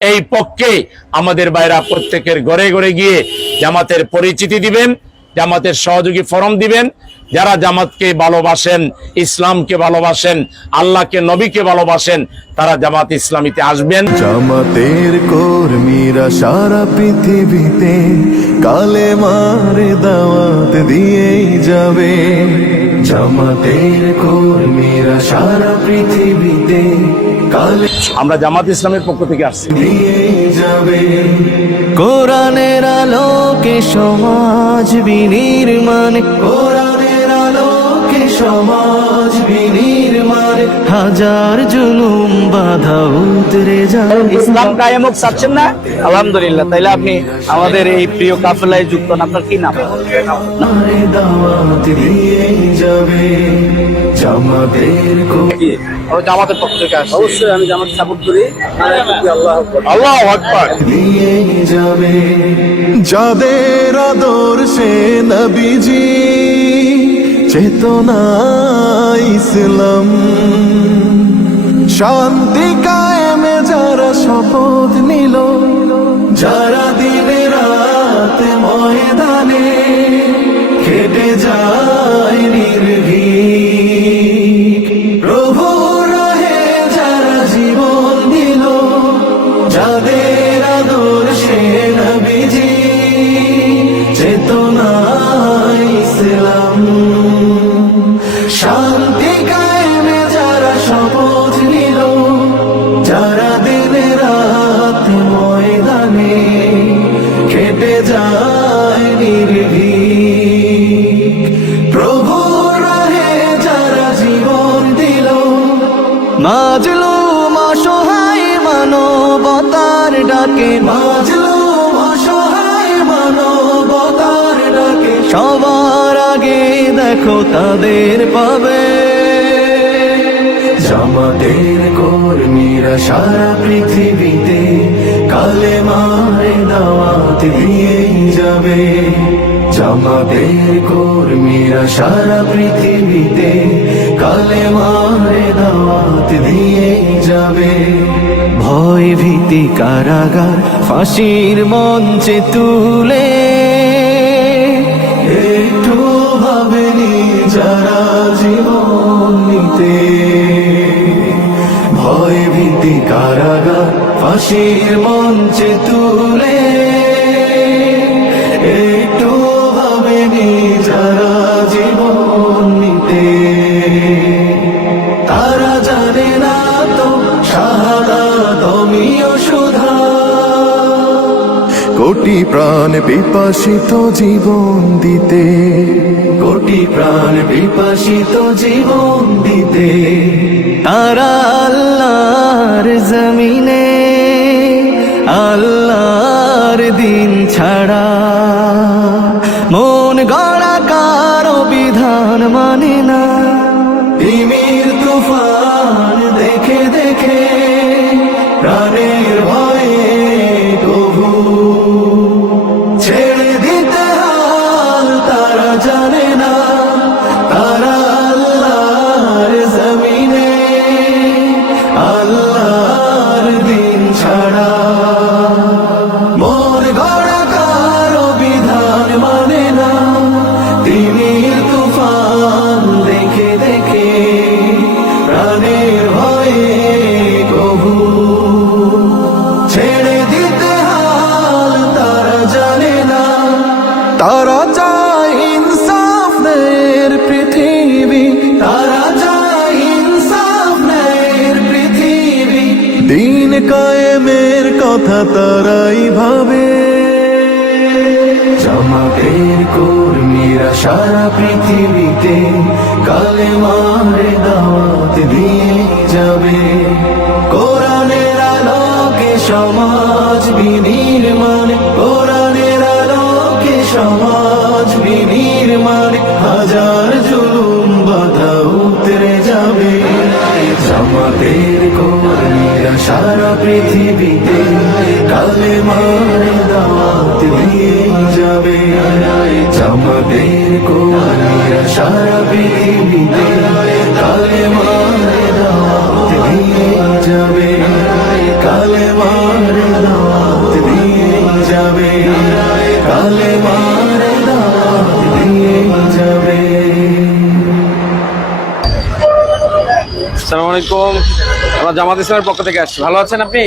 এই পক্ষে আমাদের ভাইরা প্রত্যেকের ঘরে ঘরে গিয়ে জামাতের পরিচিতি দিবেন, জামাতের সহযোগী ফরম দিবেন। যারা জামাতকে ভালোবাসেন, ইসলামকে ভালোবাসেন, আল্লাহকে, নবীকে ভালোবাসেন, তারা জামাত ইসলামীতে আসবেন। জামাতের কর্মীরা সারা পৃথিবীতে কালেমার দাওয়াত দিয়েই যাবে। জামাতের কর্মীরা সারা পৃথিবীতে আমরা জামাত ইসলামের পক্ষ থেকে আসছি। দিয়েই যাবে। কোরআনের আলোকে সমাজ বিনির্মাণ, কোরআনের আলোকে সমাজ বিনির্মাণ, হাজার জুলুম বাধা উতরে যায়। ইসলাম কায়েম হোক চাচ্ছেন না? আলহামদুলিল্লাহ। তাইলে আপনি আমাদের এই প্রিয় কাফেলায় যুক্ত হন। আপনার কি নাম? দাওয়াত দিয়েই যাবে। জামাতের জামাতের পক্ষ থেকে আসছি। অবশ্যই আমি জামাত সাপোর্ট করি। আল্লাহু আকবার। দিয়েই যাবে। যাদের আদর্শে নবীজি চেতনা ইসলাম, শান্তি কায়েমে যারা শপথ নিল, যারা দিনে রাত ময়দানে খেটে যায় নির্ভীক, প্রভু রাহে যারা জীবন দিল, যাদের আদর্শে নবীজি চেতনা ইসলাম, শান্তি কায়েমে যারা শপথ নিল, যারা দিনে রাত ময়দানে খেটে যায় নির্ভীক, প্রভু রাহে যারা জীবন দিল, মাজলুম অসহায় মানবতার ডাকে, মাজলুম অসহায় মানবতার ডাকে, সবার আগে দেখো তাদের পাবে। জামাতের কর্মীরা সারা পৃথিবীতে কালেমার দাওয়াত দিয়েই যাবে। জামাতের কর্মীরা সারা পৃথিবীতে কালেমার দাওয়াত দিয়েই যাবে। ভয় ভীতি কারাগার ফাঁসির মঞ্চে তুলে একটু ভাবেনি যারা জীবন নিতে, ভয় ভীতি কারাগার ফাঁসির মঞ্চে তুলে একটু ভাবেনি যারা জীবন নিতে, তারা জানে না তো শাহাদাত অমিয় সুধা, কোটি প্রাণ বিপাসিত জীবন দিতে, কোটি প্রাণ বিপাসিত জীবন দিতে, তারা আল্লাহর জমিনে আল্লাহর দিন ছাড়া মন গড়া কারো বিধান মানে না। তিমির তুফান দেখে দেখে প্রাণের ভয়ে কবু ছেড়ে দিতে হাল তারা জানে না, তারা আল্লাহর জমিনে আল্লাহর দিন ছাড়া মন গড়া কারো বিধান মানে না। তিমির তুফান দেখে দেখে প্রাণের ভয়ে কবু ছেড়ে দিতে হাল তারা জানে না। তারা চায় ইনসাফ ন্যায়ের পৃথিবী, তারা চায় ইনসাফ ন্যায়ের পৃথিবী, দিন কায়েমের কথা তারাই ভাবে। জামাতের কর্মীরা সারা পৃথিবীতে কালেমার দাওয়াত দিয়ে যাবে। কোরআনের আলোকে সমাজ বিনির্মাণ, কোরআনের আলোকে সমাজ বিনির্মাণ, হাজার জুলুম বাধা উতরে যাবে। জামাতের কর্মীরা সারা পৃথিবীতে কালেমার দাওয়াত দিয়ে যাবে। জামাতের কর্মীরা সারা পৃথিবীতে কালেমার দাওয়াত দিয়ে যাবে। কালেমার আসসালামু আলাইকুম। আমরা জামাত ইসলামের পক্ষ থেকে আসছি। ভালো আছেন আপনি?